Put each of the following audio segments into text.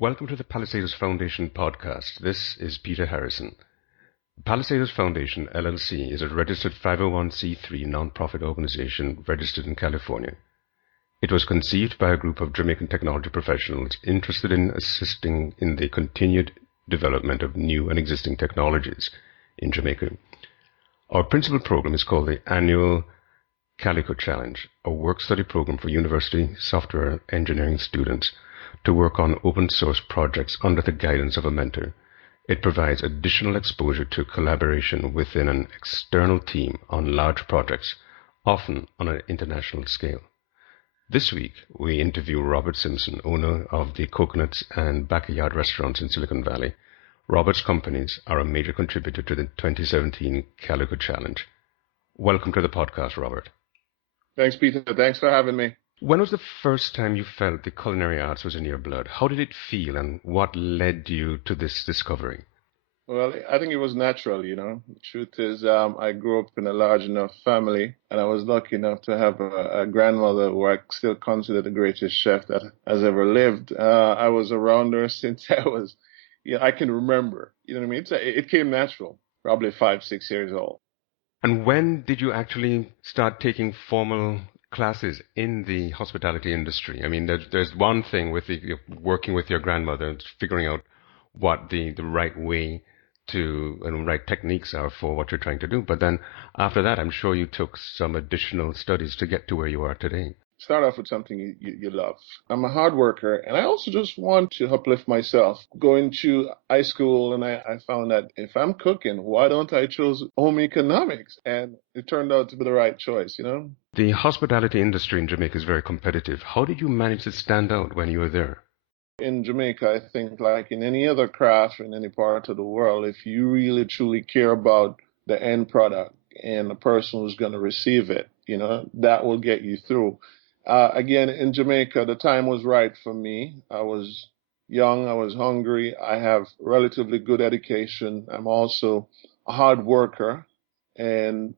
Welcome to the Palisadoes Foundation podcast. This is Peter Harrison. Palisadoes Foundation, LLC, is a registered 501c3 nonprofit organization registered in California. It was conceived by a group of Jamaican technology professionals interested in assisting in the continued development of new and existing technologies in Jamaica. Our principal program is called the annual Calico Challenge, a work-study program for university software engineering students to work on open source projects under the guidance of a mentor. It provides additional exposure to collaboration within an external team on large projects, often on an international scale. This week, we interview Robert Simpson, owner of the Coconuts and Backyard restaurants in Silicon Valley. Robert's companies are a major contributor to the 2017 Calico Challenge. Welcome to the podcast, Robert. Thanks, Peter. Thanks for having me. When was the first time you felt the culinary arts was in your blood? How did it feel, and what led you to this discovery? Well, I think it was natural, The truth is, I grew up in a large enough family, and I was lucky enough to have a grandmother who I still consider the greatest chef that has ever lived. I was around her since I can remember. You know what I mean? It came natural, probably 5, 6 years old. And when did you actually start taking formal classes in the hospitality industry? I mean, there's one thing with working with your grandmother, figuring out what the right way to and right techniques are for what you're trying to do. But then after that, I'm sure you took some additional studies to get to where you are today. Start off with something you love. I'm a hard worker, and I also just want to uplift myself. Going to high school, and I found that if I'm cooking, why don't I choose home economics? And it turned out to be the right choice, The hospitality industry in Jamaica is very competitive. How did you manage to stand out when you were there? In Jamaica, I think like in any other craft in any part of the world, if you really truly care about the end product and the person who's going to receive it, that will get you through. Again, in Jamaica, the time was right for me. I was young, I was hungry, I have relatively good education. I'm also a hard worker, and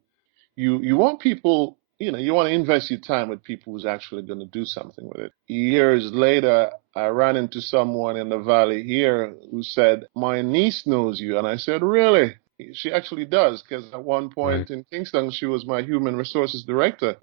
you want people, you want to invest your time with people who's actually going to do something with it. Years later, I ran into someone in the valley here who said, "My niece knows you." And I said, "Really?" She actually does, because at one point in Kingston, she was my human resources director.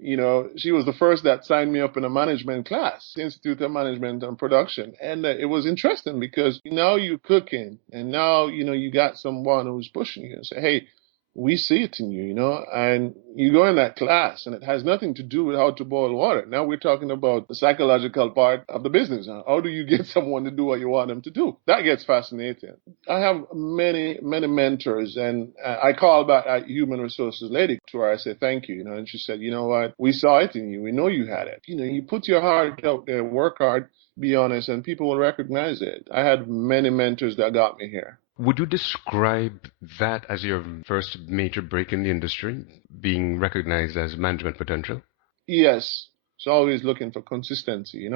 She was the first that signed me up in a management class, Institute of Management and Production. And it was interesting because now you're cooking, and now, you got someone who's pushing you and say, "Hey, we see it in you, and you go in that class, and it has nothing to do with how to boil water. Now we're talking about the psychological part of the business. How do you get someone to do what you want them to do?" That gets fascinating. I have many, many mentors, and I call back that human resources lady to her. I said, "Thank you, and she said, "You know what? We saw it in you. We know you had it. You put your heart out there, work hard, be honest, and people will recognize it." I had many mentors that got me here. Would you describe that as your first major break in the industry, being recognized as management potential? Yes. It's always looking for consistency,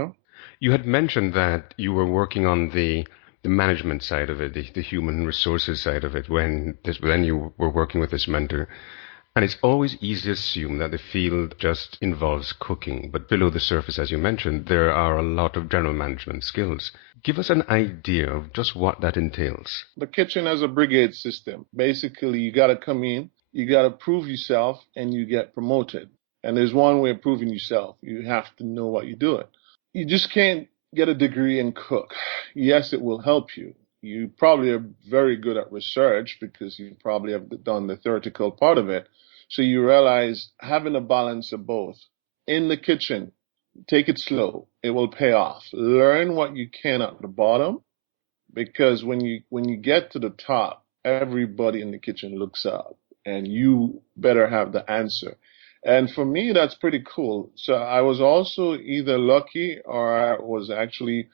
You had mentioned that you were working on the management side of it, the human resources side of it, when you were working with this mentor. And it's always easy to assume that the field just involves cooking, but below the surface, as you mentioned, there are a lot of general management skills. Give us an idea of just what that entails. The kitchen has a brigade system. Basically, you got to come in, you got to prove yourself, and you get promoted. And there's one way of proving yourself. You have to know what you're doing. You just can't get a degree and cook. Yes, it will help you. You probably are very good at research because you probably have done the theoretical part of it. So you realize having a balance of both. In the kitchen, take it slow. It will pay off. Learn what you can at the bottom, because when you get to the top, everybody in the kitchen looks up, and you better have the answer. And for me, that's pretty cool. So I was also either lucky or I was actually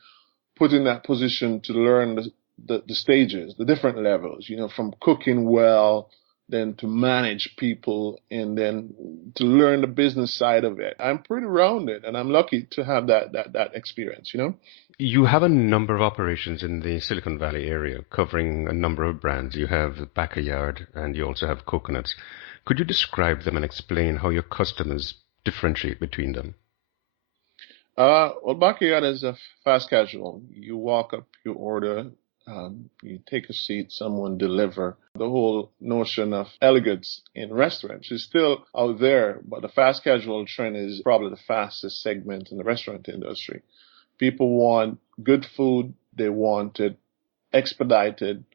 put in that position to learn the stages, the different levels, from cooking well, then to manage people, and then to learn the business side of it. I'm pretty rounded, and I'm lucky to have that experience, You have a number of operations in the Silicon Valley area, covering a number of brands. You have Backyard, and you also have Coconuts. Could you describe them and explain how your customers differentiate between them? Well, backyard is a fast casual. You walk up, you order, you take a seat, someone deliver. The whole notion of elegance in restaurants is still out there, but the fast casual trend is probably the fastest segment in the restaurant industry. People want good food, they want it expedited,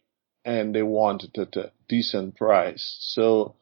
and they want it at a decent price. So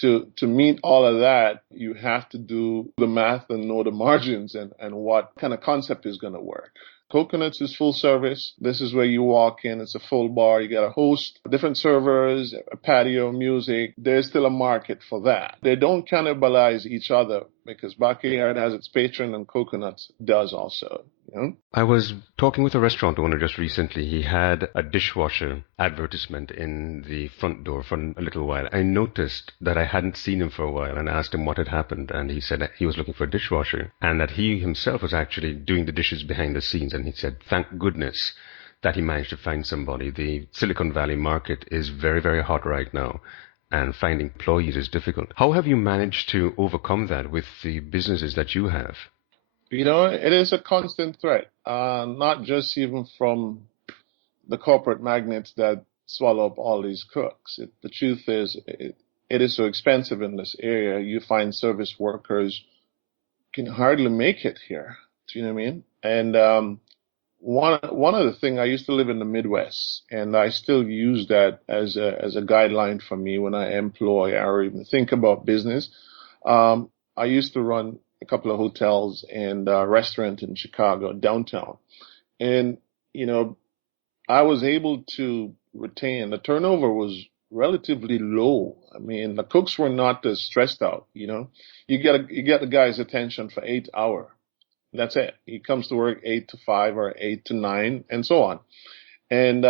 to meet all of that, you have to do the math and know the margins and what kind of concept is going to work. Coconuts is full service. This is where you walk in. It's a full bar. You got a host, different servers, a patio, music. There's still a market for that. They don't cannibalize each other because Backyard has its patron and Coconuts does also. You know? I was talking with a restaurant owner just recently. He had a dishwasher advertisement in the front door for a little while. I noticed that I hadn't seen him for a while and asked him what had happened. And he said that he was looking for a dishwasher and that he himself was actually doing the dishes behind the scenes. And he said, thank goodness that he managed to find somebody. The Silicon Valley market is very, very hot right now, and finding employees is difficult. How have you managed to overcome that with the businesses that you have? You know, it is a constant threat, not just even from the corporate magnates that swallow up all these cooks. The truth is, it is so expensive in this area. You find service workers can hardly make it here. Do you know what I mean? And one of the things, I used to live in the Midwest, and I still use that as a guideline for me when I employ or even think about business. I used to run a couple of hotels and a restaurant in Chicago, downtown. And, you know, I was able to retain, the turnover was relatively low. I mean, the cooks were not as stressed out, you know. You get the guy's attention for 8 hours. That's it. He comes to work 8 to 5 or 8 to 9 and so on. And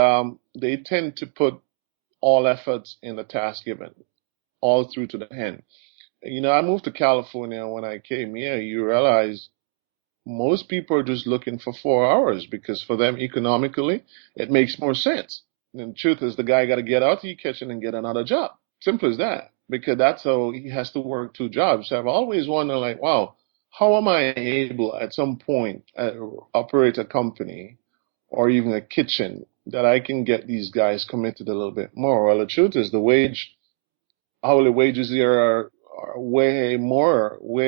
they tend to put all efforts in the task given, all through to the end. You know, I moved to California. When I came here, you realize most people are just looking for 4 hours because for them economically, it makes more sense. And the truth is the guy got to get out of your kitchen and get another job. Simple as that, because that's how he has to work 2 jobs. So I've always wondered, like, wow, how am I able at some point operate a company or even a kitchen that I can get these guys committed a little bit more? Well, the truth is hourly wages here are way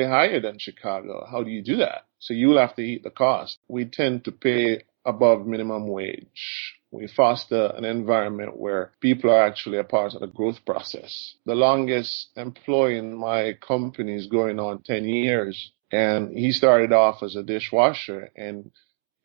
higher than Chicago. How do you do that? So you'll have to eat the cost. We tend to pay above minimum wage. We foster an environment where people are actually a part of the growth process. The longest employee in my company is going on 10 years, and he started off as a dishwasher, and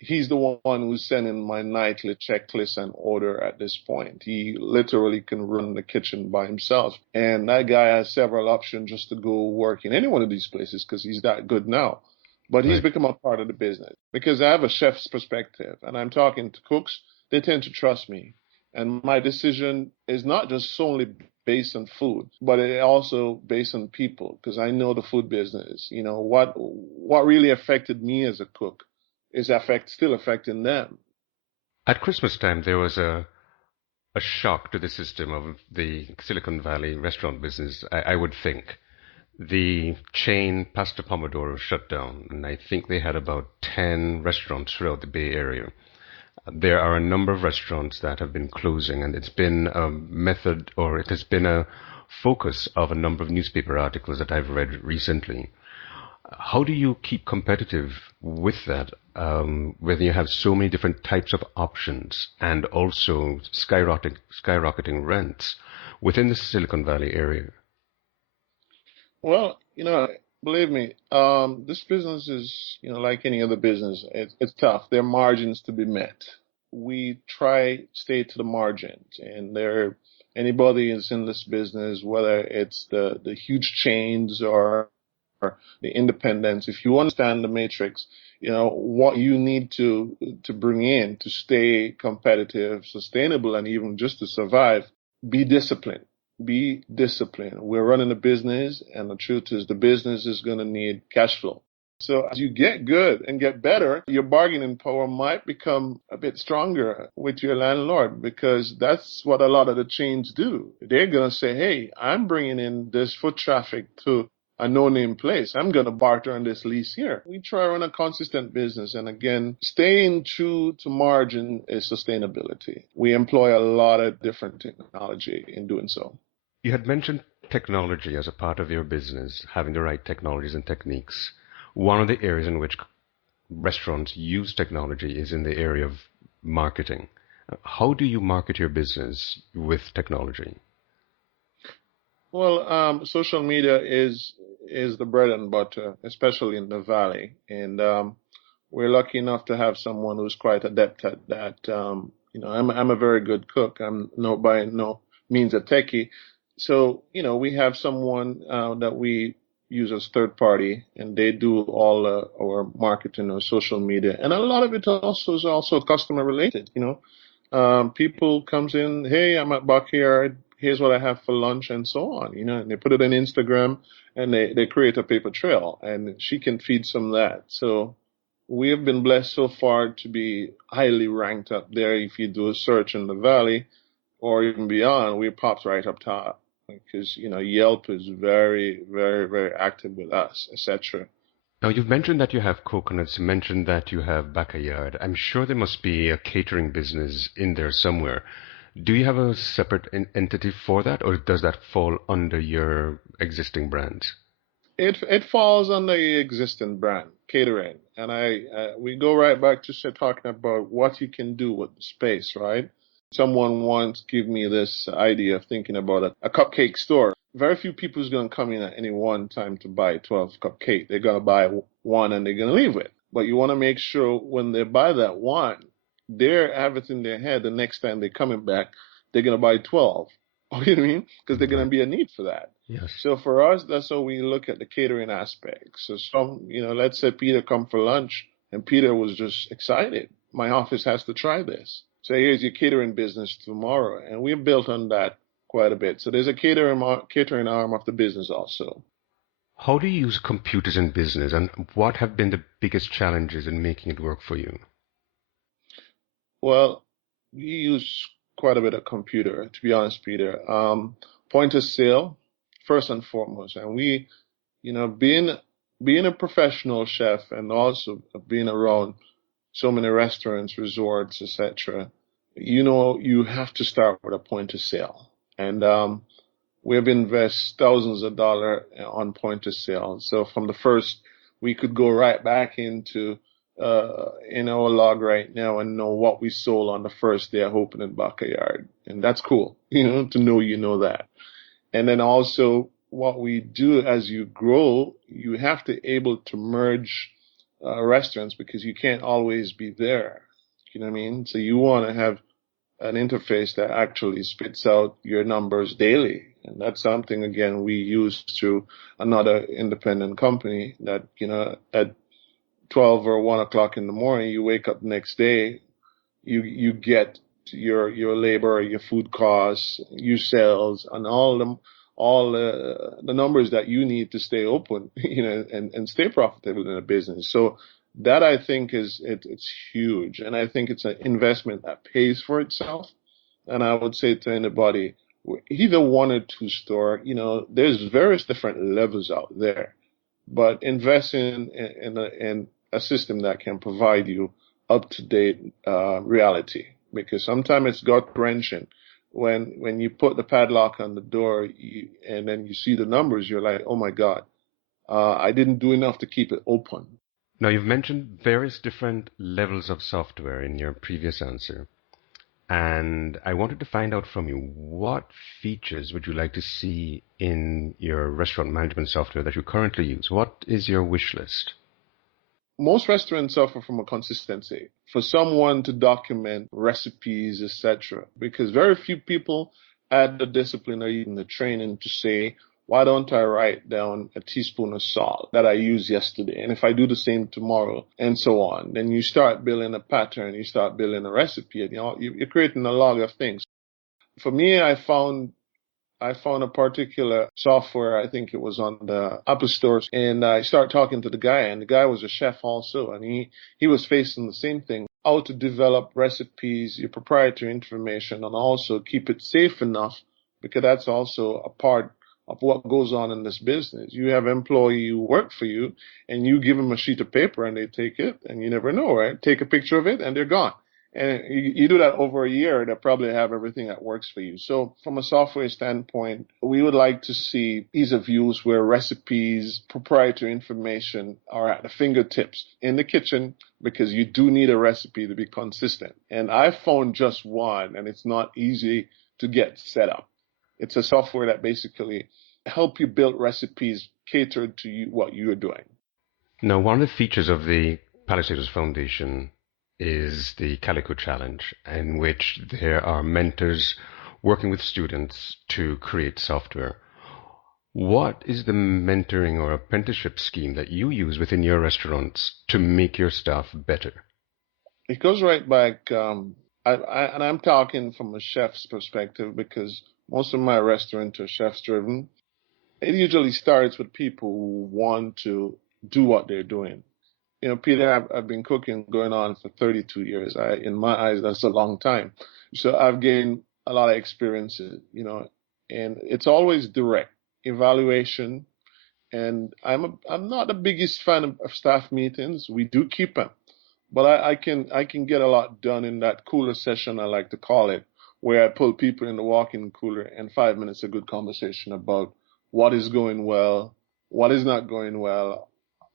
he's the one who's sending my nightly checklist and order at this point. He literally can run the kitchen by himself. And that guy has several options just to go work in any one of these places because he's that good now. But he's become a part of the business because I have a chef's perspective and I'm talking to cooks. They tend to trust me. And my decision is not just solely based on food, but it also based on people because I know the food business. You know, what really affected me as a cook is still affecting them. At Christmas time, there was a shock to the system of the Silicon Valley restaurant business, I would think. The chain Pasta Pomodoro shut down, and I think they had about 10 restaurants throughout the Bay Area. There are a number of restaurants that have been closing, and it's been a method, or it has been a focus of a number of newspaper articles that I've read recently. How do you keep competitive with that when you have so many different types of options and also skyrocketing rents within the Silicon Valley area? Well, you know, believe me, this business is, you know, like any other business. It's tough. There are margins to be met. We try stay to the margins, and anybody is in this business, whether it's the huge chains or the independents. If you understand the matrix, you know what you need to bring in to stay competitive, sustainable, and even just to survive. Be disciplined. Be disciplined. We're running a business, and the truth is the business is going to need cash flow. So as you get good and get better, your bargaining power might become a bit stronger with your landlord because that's what a lot of the chains do. They're going to say, hey, I'm bringing in this foot traffic to a no-name place. I'm going to barter on this lease here. We try to run a consistent business. And again, staying true to margin is sustainability. We employ a lot of different technology in doing so. You had mentioned technology as a part of your business, having the right technologies and techniques. One of the areas in which restaurants use technology is in the area of marketing. How do you market your business with technology? Well, social media is the bread and butter, especially in the valley, and we're lucky enough to have someone who's quite adept at that. I'm a very good cook. I'm by no means a techie, so we have someone that we use as third party, and they do all our marketing or social media, and a lot of it also is also customer related. People comes in, hey, I'm at Backyard. Here's what I have for lunch, and so on. And they put it on Instagram, and they create a paper trail, and she can feed some of that. So we have been blessed so far to be highly ranked up there. If you do a search in the valley or even beyond, we popped right up top because Yelp is very, very, very active with us, etc. Now, you've mentioned that you have coconuts, you mentioned that you have backyard. I'm sure there must be a catering business in there somewhere. Do you have a separate entity for that, or does that fall under your existing brands? It falls under the existing brand, catering, and we go right back to talking about what you can do with the space, right? Someone once gave me this idea of thinking about a cupcake store. Very few people is going to come in at any one time to buy 12 cupcake. They're going to buy one and they're going to leave it. But you want to make sure when they buy that one, they're have it in their head the next time they're coming back, they're going to buy 12. You know what I mean? Because they're going to be a need for that. Yes. So for us, that's how we look at the catering aspect. So let's say Peter come for lunch, and Peter was just excited. My office has to try this. So here's your catering business tomorrow, and we've built on that quite a bit. So there's a catering arm of the business also. How do you use computers in business, and what have been the biggest challenges in making it work for you? Well, we use quite a bit of computer, to be honest, Peter. Point of sale, first and foremost. And we, being a professional chef and also being around so many restaurants, resorts, etc., you have to start with a point of sale. And we've invested thousands of dollars on point of sale. So from the first, we could go right back into in our log right now and know what we sold on the first day of opening Backyard. And that's cool, to know that. And then also what we do as you grow, you have to able to merge restaurants because you can't always be there. You know what I mean? So you want to have an interface that actually spits out your numbers daily. And that's something, again, we use through another independent company that, at 12 or 1 o'clock in the morning, you wake up the next day, you get your labor, your food costs, your sales, and all the numbers that you need to stay open, and stay profitable in a business. So that I think it's huge, and I think it's an investment that pays for itself. And I would say to anybody, either 1 or 2 store, there's various different levels out there, but investing in a system that can provide you up to date reality, because sometimes it's gut wrenching when you put the padlock on the door and then you see the numbers, you're like, oh my God, I didn't do enough to keep it open. Now, you've mentioned various different levels of software in your previous answer. And I wanted to find out from you, what features would you like to see in your restaurant management software that you currently use? What is your wish list? Most restaurants suffer from a consistency for someone to document recipes, etc. Because very few people add the discipline or even the training to say, why don't I write down a teaspoon of salt that I used yesterday? And if I do the same tomorrow, and so on, then you start building a pattern, you start building a recipe, and you're creating a log of things. For me, I found a particular software, I think it was on the Apple Store, and I started talking to the guy, and the guy was a chef also, and he was facing the same thing, how to develop recipes, your proprietary information, and also keep it safe enough, because that's also a part of what goes on in this business. You have employees who work for you, and you give them a sheet of paper and they take it, and you never know, right? Take a picture of it and they're gone. And you do that over a year, they'll probably have everything that works for you. So from a software standpoint, we would like to see ease of use where recipes, proprietary information are at the fingertips in the kitchen, because you do need a recipe to be consistent. And I found just one, and it's not easy to get set up. It's a software that basically help you build recipes catered to you, what you're doing. Now, one of the features of the Palisadoes Foundation is the Calico Challenge, in which there are mentors working with students to create software. What is the mentoring or apprenticeship scheme that you use within your restaurants to make your staff better? It goes right back, and I'm talking from a chef's perspective, because most of my restaurants are chefs driven. It usually starts with people who want to do what they're doing. You know, Peter, I've been cooking going on for 32 years. In my eyes, that's a long time. So I've gained a lot of experiences, you know, and it's always direct evaluation. And I'm not the biggest fan of staff meetings. We do keep them, but I can get a lot done in that cooler session, I like to call it, where I pull people in the walk-in cooler and 5 minutes of good conversation about what is going well, what is not going well,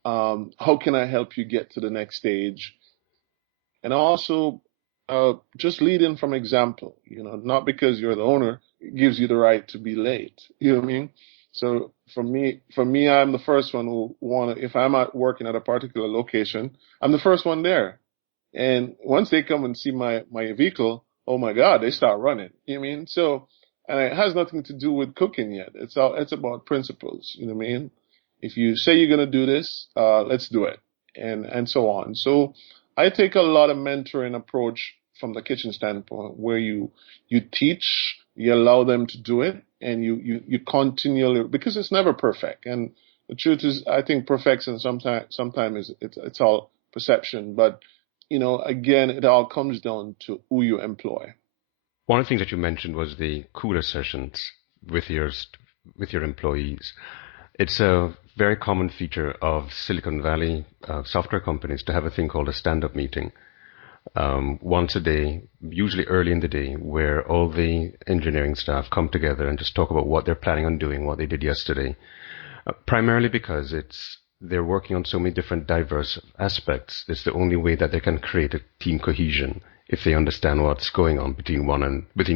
how can I help you get to the next stage? And also, just leading from example, you know, not because you're the owner, it gives you the right to be late. You know what I mean? So for me, I'm the first one who if I'm out working at a particular location, I'm the first one there. And once they come and see my vehicle, oh my God, they start running. You know what I mean? So, and it has nothing to do with cooking yet. It's about principles. You know what I mean? If you say you're going to do this, let's do it, and so on. So I take a lot of mentoring approach from the kitchen standpoint, where you teach, you allow them to do it, and you continually, because it's never perfect. And the truth is, I think perfection sometimes it's all perception. But you know, again, it all comes down to who you employ. One of the things that you mentioned was the cooler sessions with your employees. It's a very common feature of Silicon Valley software companies to have a thing called a stand-up meeting once a day, usually early in the day, where all the engineering staff come together and just talk about what they're planning on doing, what they did yesterday, primarily because they're working on so many different diverse aspects. It's the only way that they can create a team cohesion if they understand what's going on between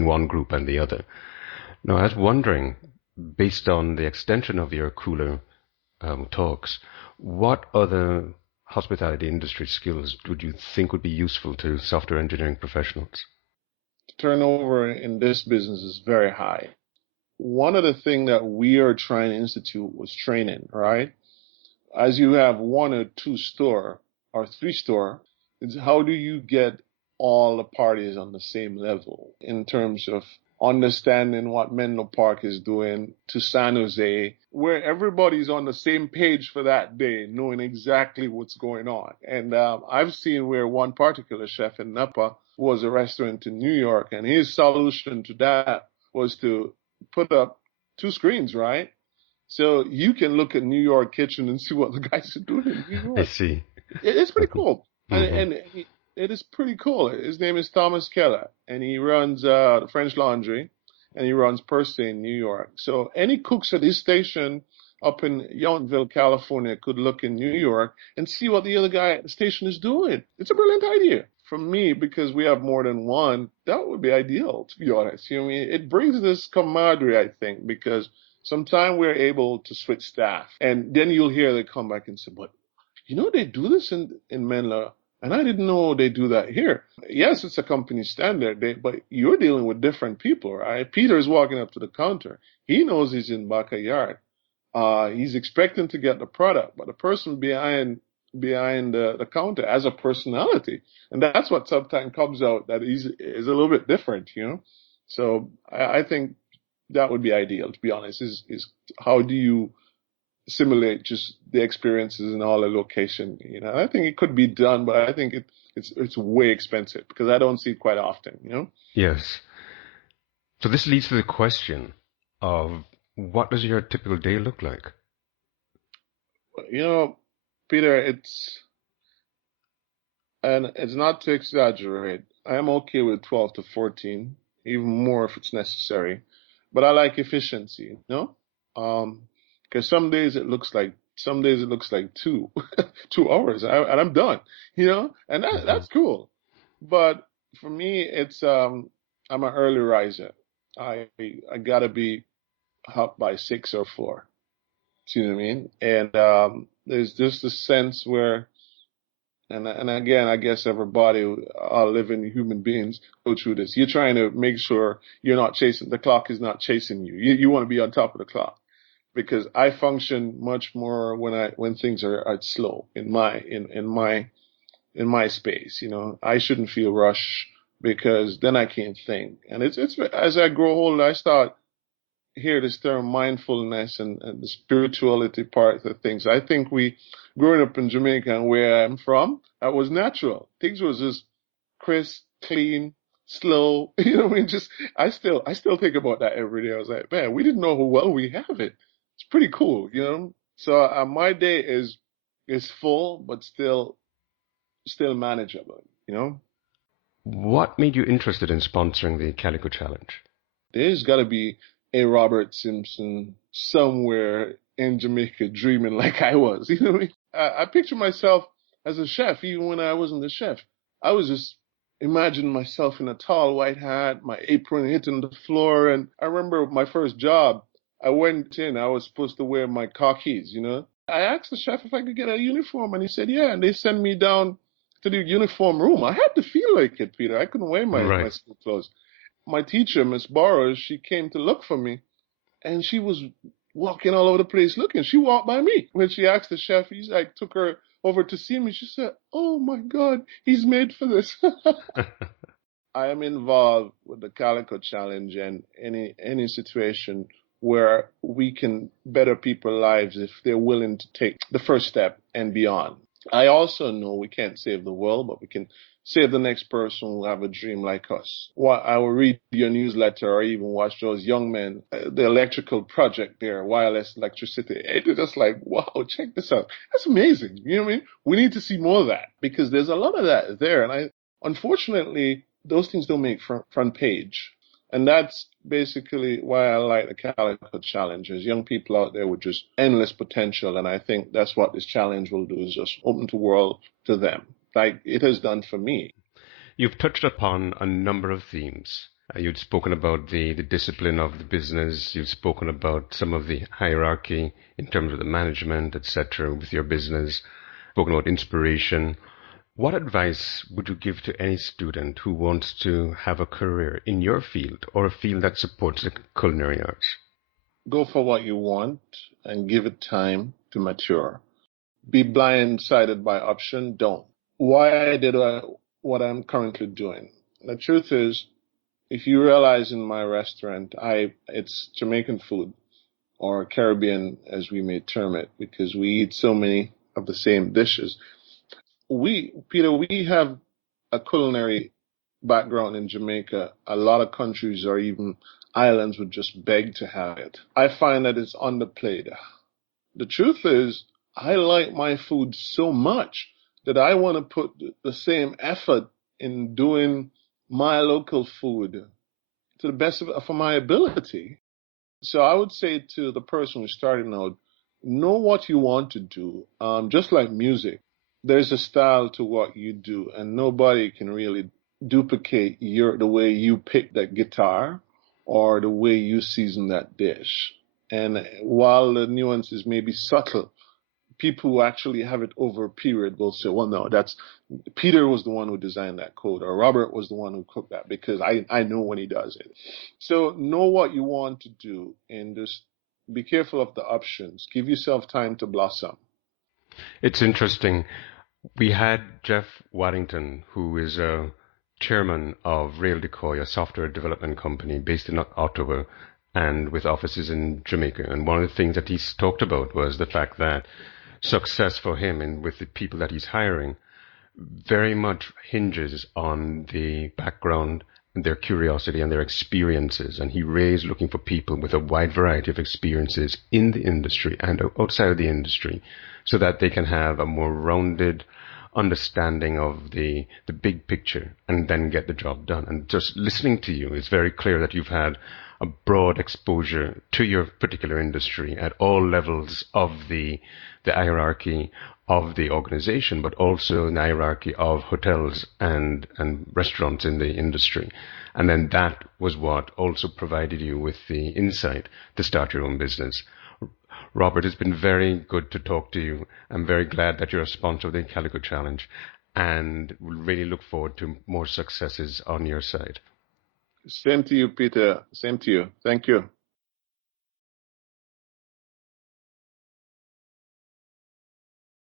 one group and the other. Now, I was wondering, based on the extension of your cooler talks, what other hospitality industry skills would you think would be useful to software engineering professionals? Turnover in this business is very high. One of the things that we are trying to institute was training, right? As you have one or two store or three store, it's how do you get all the parties on the same level in terms of understanding what Menlo Park is doing to San Jose, where everybody's on the same page for that day, knowing exactly what's going on. And I've seen where one particular chef in Napa was a restaurant in New York, and his solution to that was to put up two screens, right? So you can look at New York kitchen and see what the guys are doing in New York. I see. It's pretty cool. Mm-hmm. And it is pretty cool. His name is Thomas Keller, and he runs the French Laundry, and he runs Per Se in New York. So any cooks at his station up in Yountville, California, could look in New York and see what the other guy at the station is doing. It's a brilliant idea. For me, because we have more than one, that would be ideal, to be honest. You know what I mean? It brings this camaraderie, I think, because sometimes we're able to switch staff. And then you'll hear they come back and say, but you know, they do this in Menlo, and I didn't know they do that here. Yes, it's a company standard, but you're dealing with different people, right? Peter's walking up to the counter. He knows he's in backyard. He's expecting to get the product, but the person behind the counter has a personality. And that's what sometimes comes out that is a little bit different, you know? So I think that would be ideal, to be honest, is how do you simulate just the experiences in all the location, you know? I think it could be done, but I think it's way expensive because I don't see it quite often, you know? Yes. So this leads to the question of What does your typical day look like? You know, Peter, it's not to exaggerate. I am okay with 12 to 14, even more if it's necessary. But I like efficiency, you know? Because some days it looks like 2 hours, and I'm done, you know? And Hmm. that's cool. But for me, I'm an early riser. I gotta be up by 6 or 4. Do you know what I mean? And there's just a sense where, and again, I guess everybody, all living human beings, go through this. You're trying to make sure you're not chasing, the clock is not chasing you. You want to be on top of the clock, because I function much more when things are slow in my space. You know, I shouldn't feel rush, because then I can't think. And it's as I grow older, I start hear this term mindfulness and the spirituality part of things. I think growing up in Jamaica and where I'm from, that was natural. Things was just crisp, clean, slow. You know what I mean? Just I still think about that every day. I was like, man, we didn't know how well we have it. It's pretty cool, you know. So my day is full, but still manageable. You know, What made you interested in sponsoring the Calico Challenge? there's got to be a Robert Simpson somewhere in Jamaica dreaming like I was. You know what I mean? I picture myself as a chef, even when I wasn't a chef. I was just imagining myself in a tall white hat, my apron hitting the floor. And I remember my first job, I went in, I was supposed to wear my khakis, you know. I asked the chef if I could get a uniform, and he said, yeah. And they sent me down to the uniform room. I had to feel like it, Peter. I couldn't wear my Right. school clothes. My teacher, Miss Borrows, she came to look for me, and she was walking all over the place looking. She walked by me. When she asked the chef, he's like, took her over to see me. She said, oh my God, he's made for this. I am involved with the Calico Challenge and any situation where we can better people's lives if they're willing to take the first step and beyond. I also know we can't save the world, but we can save the next person who have a dream like us. What I will read your newsletter or even watch those young men, the electrical project there, wireless electricity. It's just like, wow, check this out. That's amazing. You know what I mean? We need to see more of that, because there's a lot of that there. And unfortunately, those things don't make front page. And that's basically why I like the Calico Challenge. There's young people out there with just endless potential, and I think that's what this challenge will do, is just open the world to them, like it has done for me. You've touched upon a number of themes. You've spoken about the discipline of the business. You've spoken about some of the hierarchy in terms of the management, etc., with your business. Spoken about inspiration. What advice would you give to any student who wants to have a career in your field or a field that supports the culinary arts? Go for what you want and give it time to mature. Be blindsided by option. Don't. Why I did what I'm currently doing. The truth is, if you realize in my restaurant, it's Jamaican food, or Caribbean as we may term it, because we eat so many of the same dishes. Peter, we have a culinary background in Jamaica. A lot of countries or even islands would just beg to have it. I find that it's underplayed. The truth is, I like my food so much that I want to put the same effort in doing my local food to the best of my ability. So I would say to the person who's starting out, know what you want to do. Just like music, there's a style to what you do, and nobody can really duplicate the way you pick that guitar or the way you season that dish. And while the nuances may be subtle, people who actually have it over a period will say, well, no, that's Peter was the one who designed that code, or Robert was the one who cooked that, because I know when he does it. So know what you want to do and just be careful of the options. Give yourself time to blossom. It's interesting. We had Jeff Waddington, who is a chairman of Rail Decoy, a software development company based in Ottawa and with offices in Jamaica. And one of the things that he's talked about was the fact that success for him and with the people that he's hiring very much hinges on the background their curiosity and their experiences, and he raised looking for people with a wide variety of experiences in the industry and outside of the industry, so that they can have a more rounded understanding of the big picture and then get the job done. And just listening to you, it's very clear that you've had a broad exposure to your particular industry at all levels of the hierarchy of the organization, but also in the hierarchy of hotels and restaurants in the industry. And then that was what also provided you with the insight to start your own business. Robert, it's been very good to talk to you. I'm very glad that you're a sponsor of the Calico Challenge, and we'll really look forward to more successes on your side. Same to you, Peter. Same to you. Thank you.